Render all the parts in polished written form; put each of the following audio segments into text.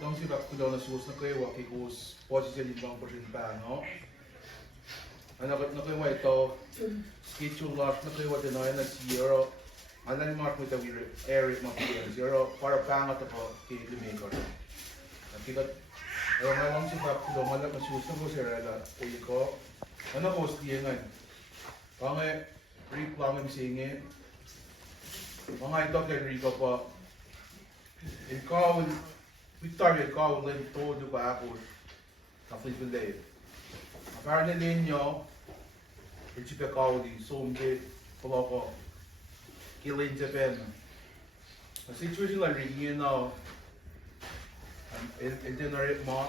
Não se vai cuidar das suas na coisa que os pode ser de bom por exemplo, não? Ana na coisa vai to schedule lá na coisa de nós na zero. Ana nem mais muito a vir Eric mas por zero para panga to que de maker. Aqui que eu não se vai cuidar mas na suas na coisa era o ico. Ana post dia ngai. Pangai Rick Olter singe. Pangai to que Rick pa. Il call Victoria call lên tôi được bà của cà phê bên đây. Và nên lên nhau, thì chỉ phải call đi xôm cái bao có cái lên cho bên. Và situation là gì như nào? Internet mà,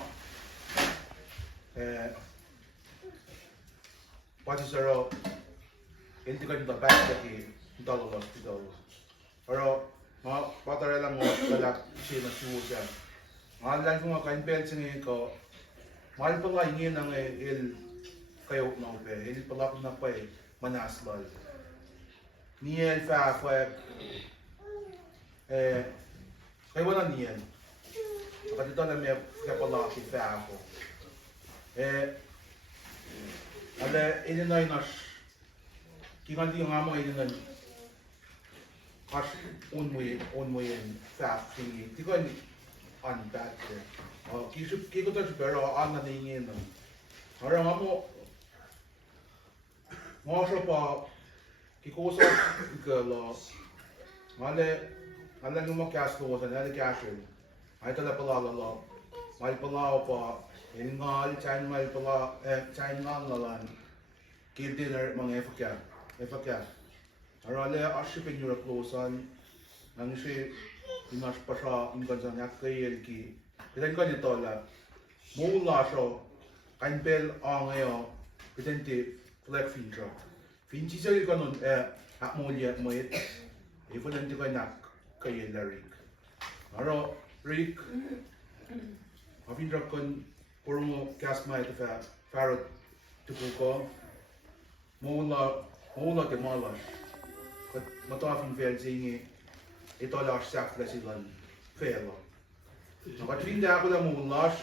bắt đầu rồi, internet đã bắt đầu cái $1. Rồi mà bắt đầu là ngồi cái là chỉ là chua chăng. Mahalan ko nga kain sing ko. Mahal pa nga ingin ang il kayo no pe. Il pala ko na pa manaslal. Niel fa kayo na niel. Kadito na may kapala ki fa ko. Ale ini na inas. Kingan di nga mo ini na. As unmoy fa ki. Di ko an bad kiko to pero an na ingin no ara mo so pa kiko so lo male mo cast ko sa na cash ay tala pala lo mal pala pa ingal chain mal pala chain ngang lan kid dinner mga efaka ara le ashipin your close on nang si inas pa siya in kansa kay ki ilan ka nito la mula siya kainpel ngayon pitenti flag feature finchi siya ka nun akmolya mo it ifo nanti ka nak kay la Rick aro Rick afindra kon puro mo cast ma ito farot tupo ko mula te malas kat matafing fel singi ito lang siya na silang fela. Nakatrinda ako lang mulas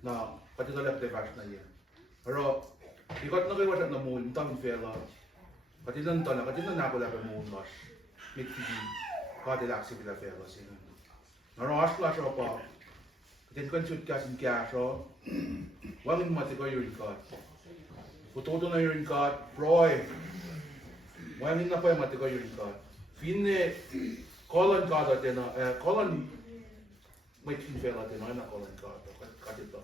na pati ito lang device na yan. Pero, ikot na kayo wasak na mul, itang fela. Pati lang ito na, pati lang ako lang mulas. May TV, pati lang sila fela sila. Naroas lang siya pa. Pati kan shoot kasing kaya siya. Wangin mati ko yung cut. Putoto na yung cut, Roy. Wangin na pa yung mati ko yung cut. Finne colon kada tena colon may tinfela tena na colon kada katito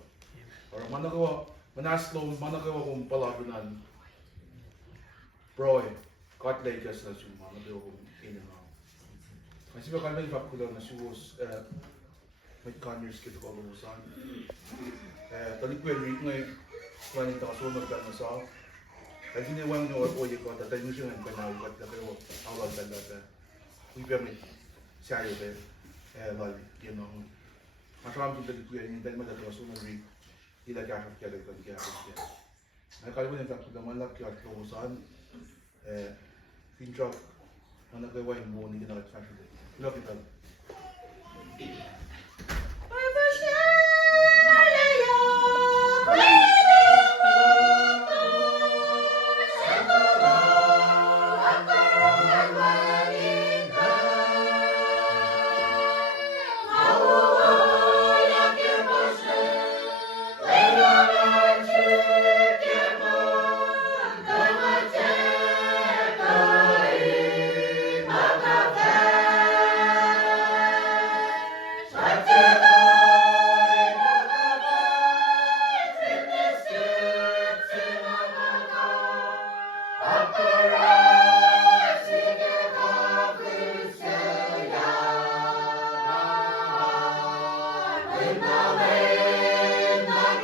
or manaslo kung palagunan Roy cut lakers na suma na do kung inana kasi ba kanil fakula na suos may conyers kito ko lusan talikwel rit ngay kwani ta so na sa kasi ni wang no o ye ko ta tayo siya ng kanal at pero awal talaga we permit siya yun lol you know masarap din dito yan dahil madagawa so na rin ilagay ka dito kaya ay kalmo din tapos naman lang kaya closean pinchok na nagawa yung mo ni kinakit fashion look it up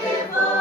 Amen.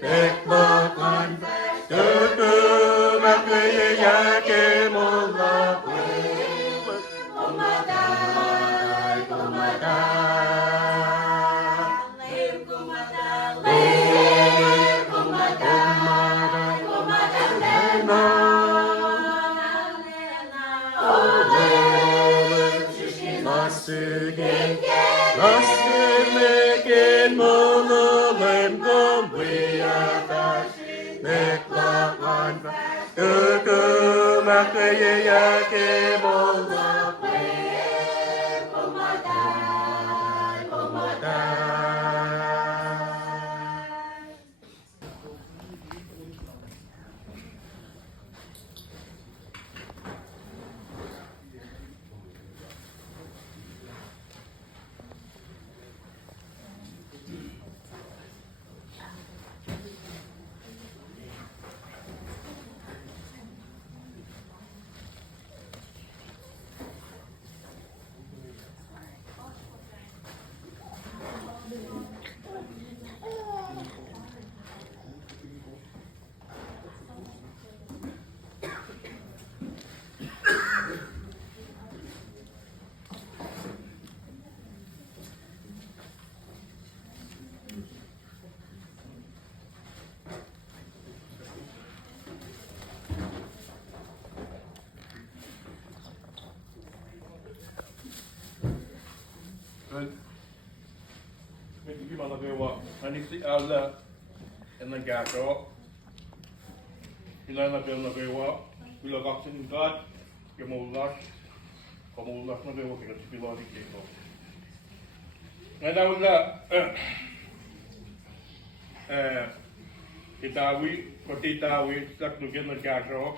백박한 뜨끔한 그의 약의 몰라 고마다 Nasılken mululem kumwiyata Neklakan Kukumak yayake mulakwe Hindi man nagawa. Naniksi ala en nagato. Ilan na pero nagawa. Bila kaksin ingkat. Kemulas nagawa kaya pilari keko. Ngayon na Itawi, sak nugen nagato.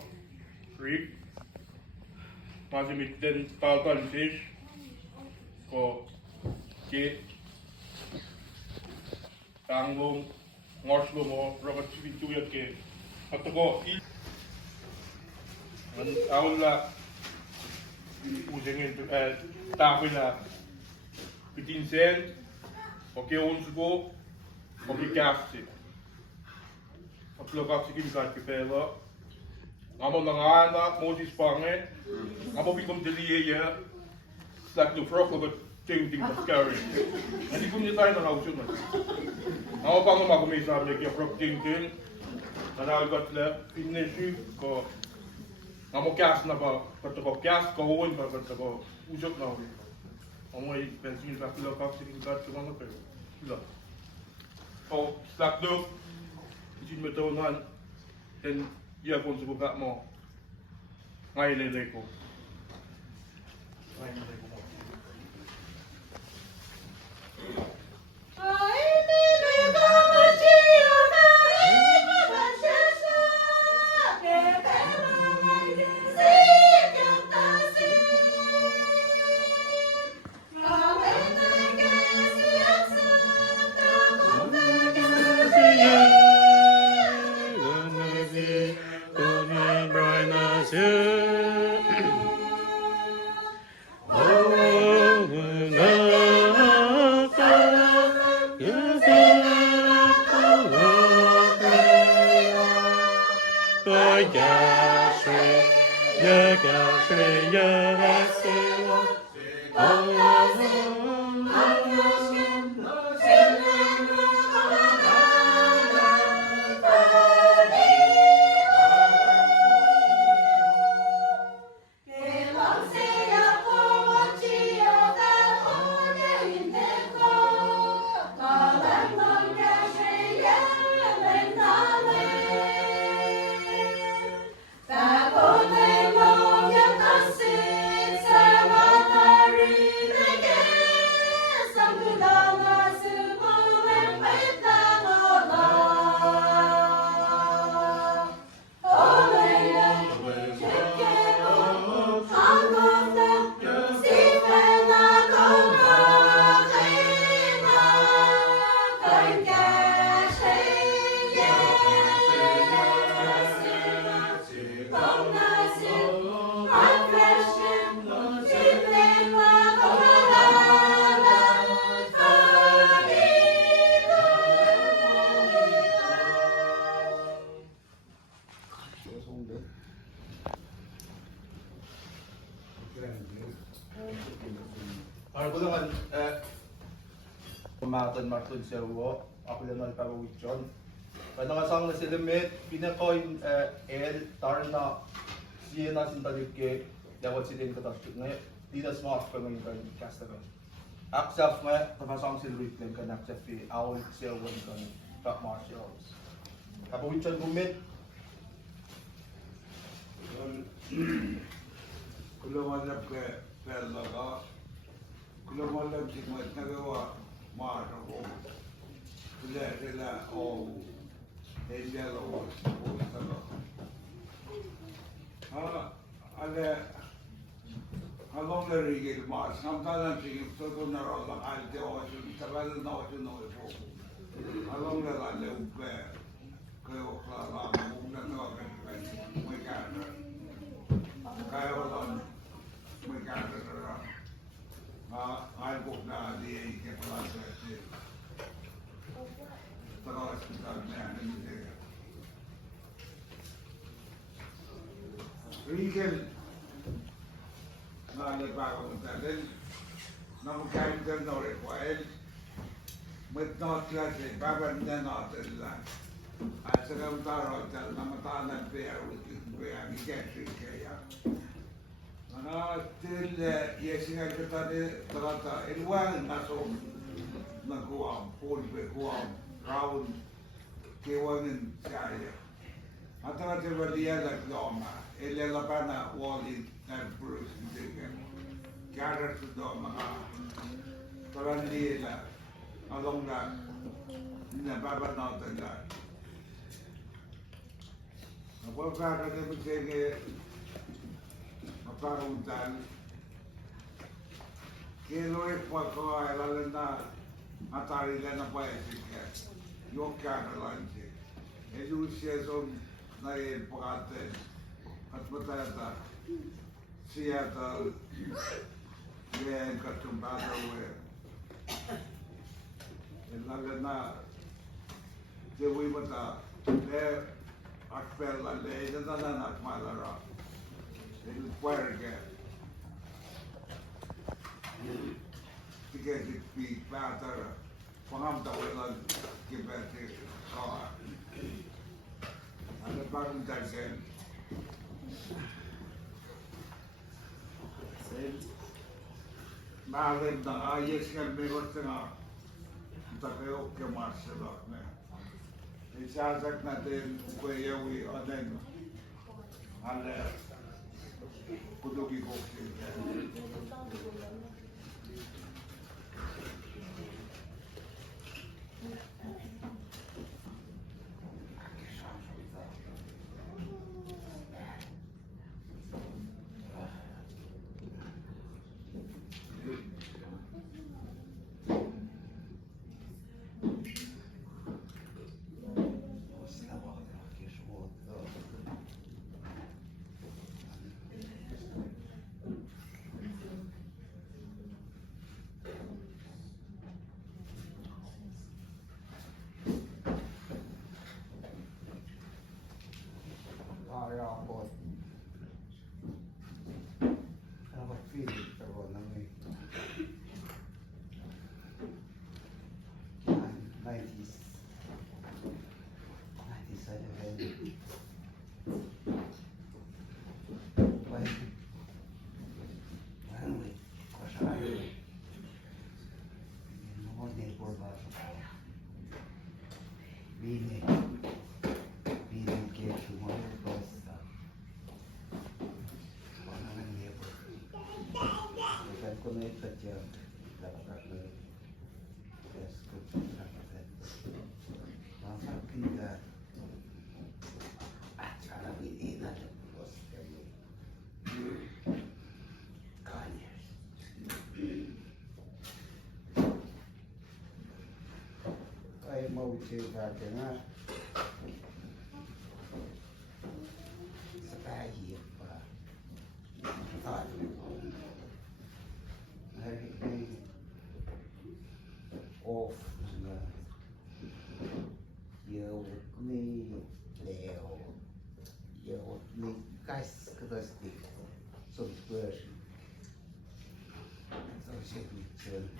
Rick. Masih mitten talkan fish. Ko ke Tanglong, Ngoslo mo, Robert Sivituya ke Patago Awal la Usingin Tawi na Pitinsen Oke Onsugo Oke Kafsi Otlo Kafsi Kimkat Kipela Amo Nangana, Moses Pange Amo Bikom Deliye Sak to Froko ting Mascari. Hindi ko niya tayo nangawsin na. Ako pa nga makumay sa amin kaya frog ting. Nanalgat na pinisip ko. Amo kias na ba? Kata ko kias ko uwan ba? Kata ko usap na ako. Amo ay pensin sa kila kapsi kat sa mga pero. Sila. So, sakto. Isin mo taonan. Then, iya kung sa buka mo. Ngayon nilay ko. Come Pumatol Martin Servo, ako lang nalpawit yun. Kanakasang na sila met, pinakoin tarna siya na sintalip ke, dapat sila yung katastik ngayon. Di na smart pa ngayon kayo kastagan. Aksaf nga, tapasang sila Rick kan aksaf fi, awal Servo kan top martials. Kapawit yun bumit. Kulamalap ke pelaga, kulamalap si mat nagawa mara ko. Sila o Angel o Postalo. Along the rigid mars, sometimes she to na rola alte o tagal na o po. Along the line upe, kayo kala mo na no may kana. Kaya wala may kana na ay po na di ke pala sa Tagal hospital na hindi. Rigid nalibago natin na magkain din na required with not classic, babanda natin lang. At sa kamtaro, namataan ng pair with kaya ni kaya. Till yesiga kita terata ilwan masuk nakuam, pulpe kuam, round kewangin saya. Atara tevalia la doma, ele la pana wali and Bruce Dicken. Gara to doma, tarandila, along that, na baba nota that. Apa kata dia bercakap, apa hutan, kalau kau ayah atari lena paisikan, yok kata lanci, itu season naik pagate, at matata, Seattle, yang katumbata we, lena dewi mata, le akpel le, itu nana akmalara, itu puerke. Because it be better for him to will give back his car. And the bottom that said, Malim na ayes can be what the Takeo Kamarshalo. It sounds like nothing where we are then. And Kuduki Hoki. Mau cerita dengan sekali apa hari ini off na eu ni leo eu ni kas kedasti software so saya bicara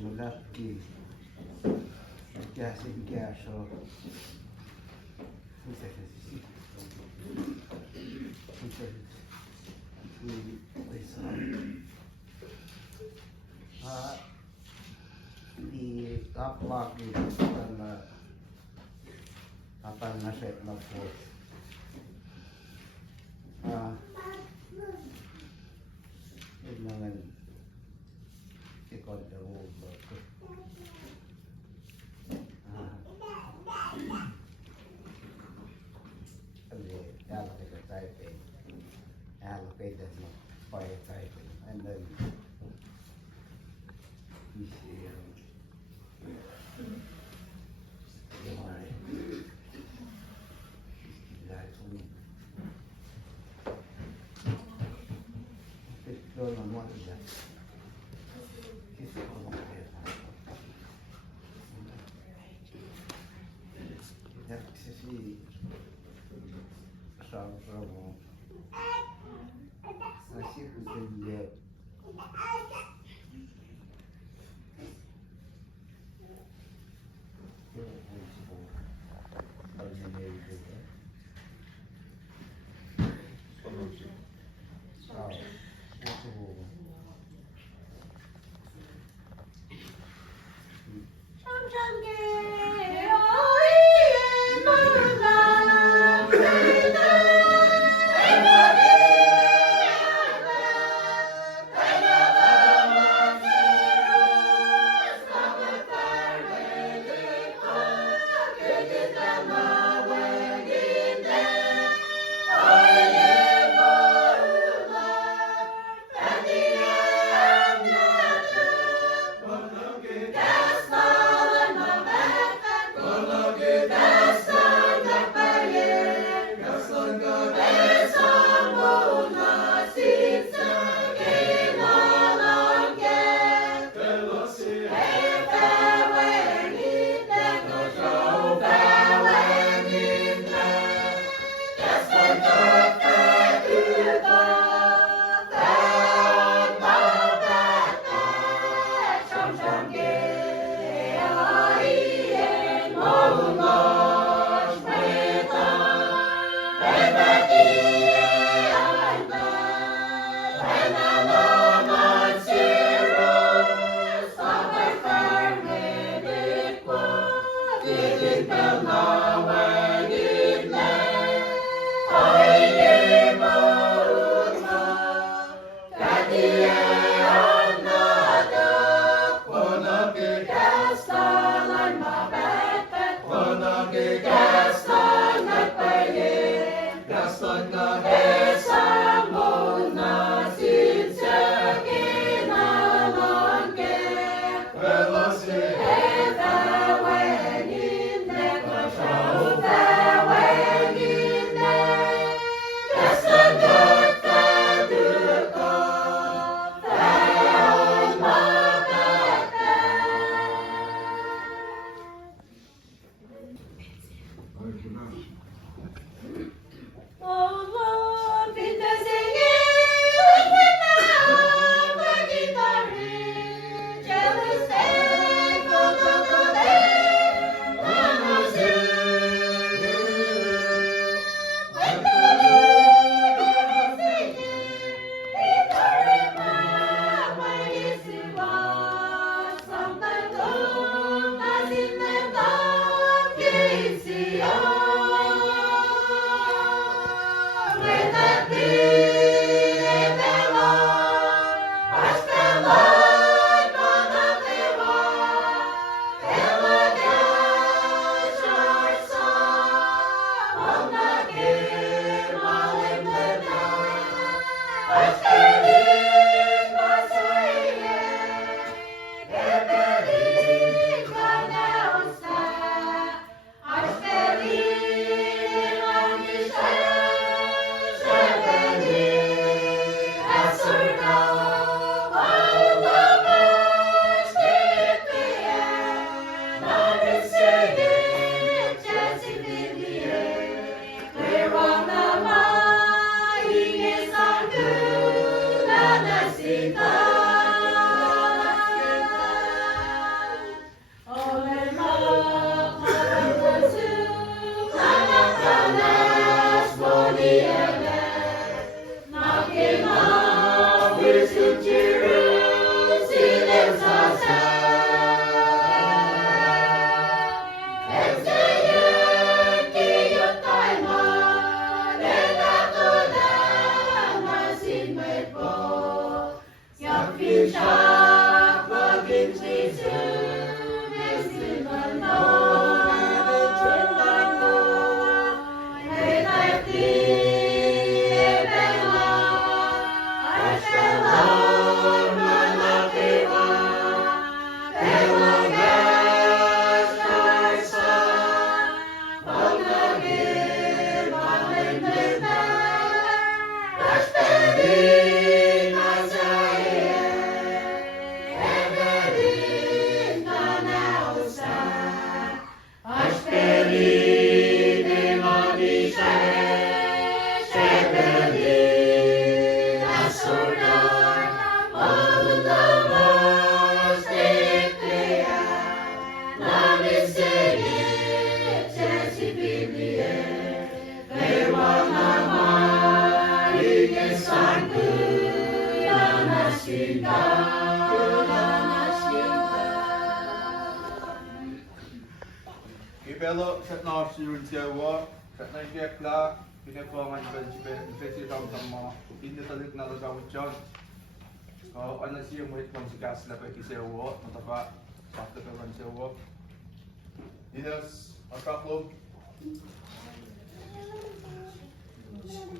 läpi. Mikä se on? Mitä se sitten? Mitä se di taplaki tällä naset lappuus. Ilman sekoittaa uutta. Allocate typing, allocate as much fire typing, and then you see that's one. It's going on what is that? It's going on there. That's to see. Trouble. I see we can get Sia Ipelo set na sirul tiawa, set na ikekla, pinepongan infeksi dalam sama, ini talik na lagaw chan. Kalau anda sih mau ikut konsikas lepas kisewo, mantap sakit lepas kisewo. Dinas asaklog.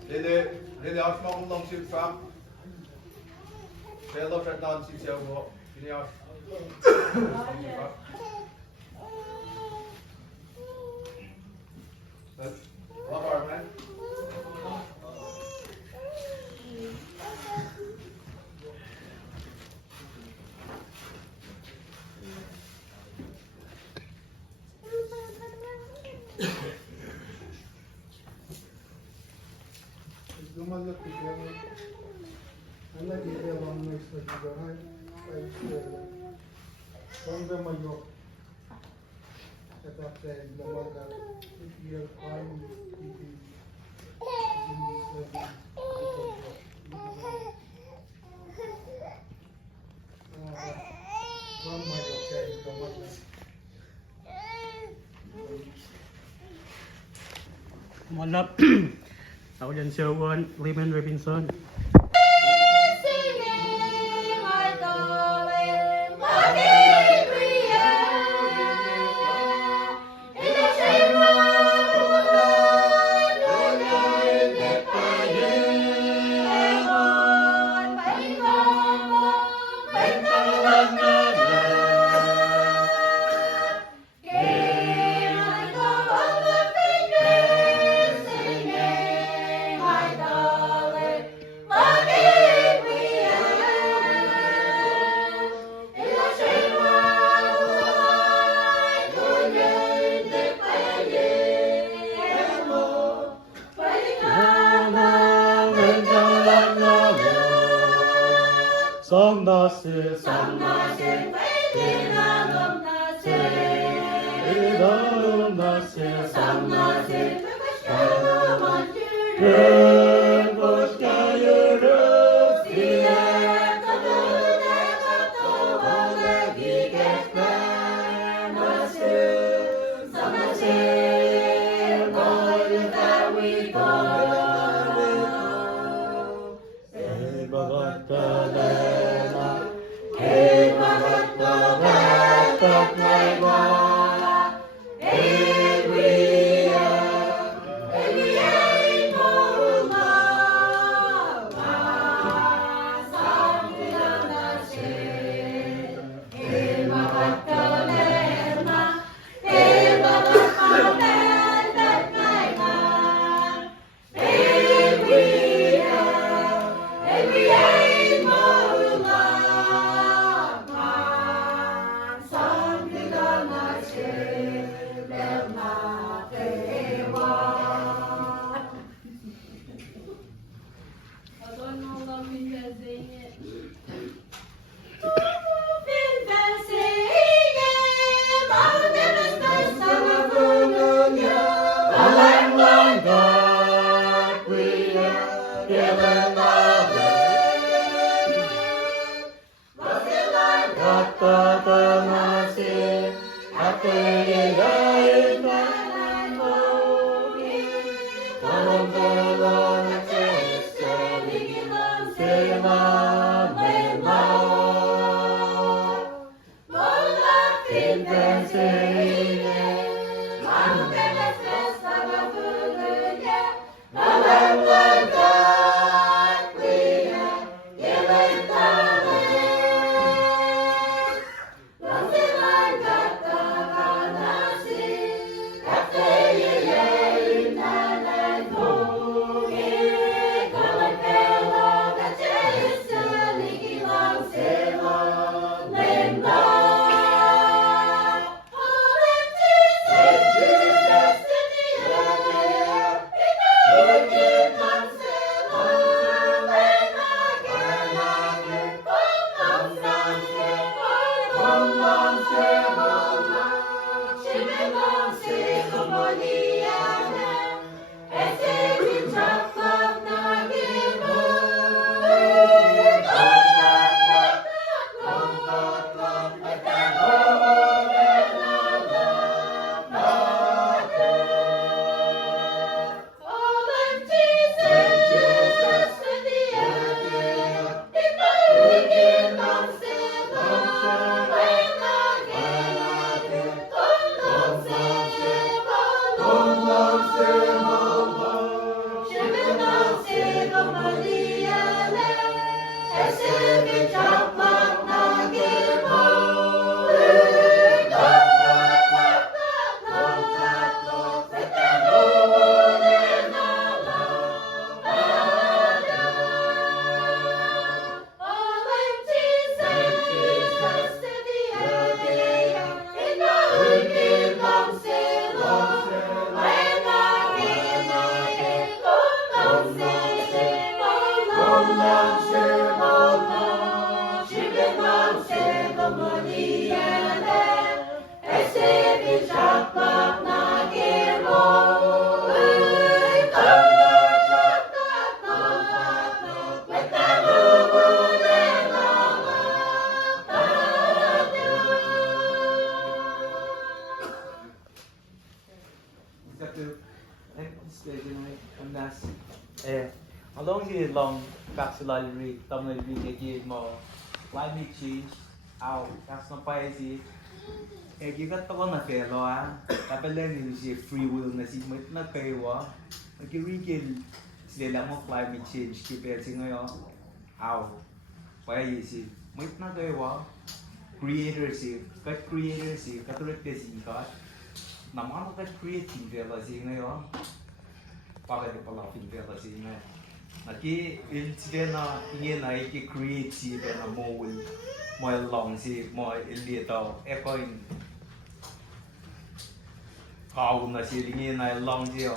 Lele harus mau ngomong sifat. Pelo set na kisewo, ini harus. What are man? Malap. Ako dyan si Owen, Lehman Robinson. Somnase, somnase, Along the long vacillary terminology more climate change out that's not easy. You got to on a fair law, Tapalan is a free will, Nassim might not pay war. Like you regain the level climate change, keep everything out. Why is it? Might not pay war. Creators, cut creators, cut replacing God. Naman kat creating velocity ngayon. Para di pala fin velocity ngayon. Naki incident na ingin na create si na mo long si mo ilito echo in kau na si ingin na long si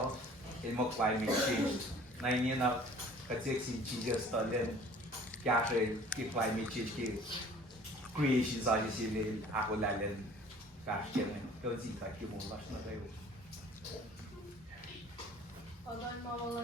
in mo climate change. Na ingin na katsik si Jesus talen kaya ki climate change ki creation sa si ako lalen. Kaya kau si kaya mo las na tayo. Although I'm all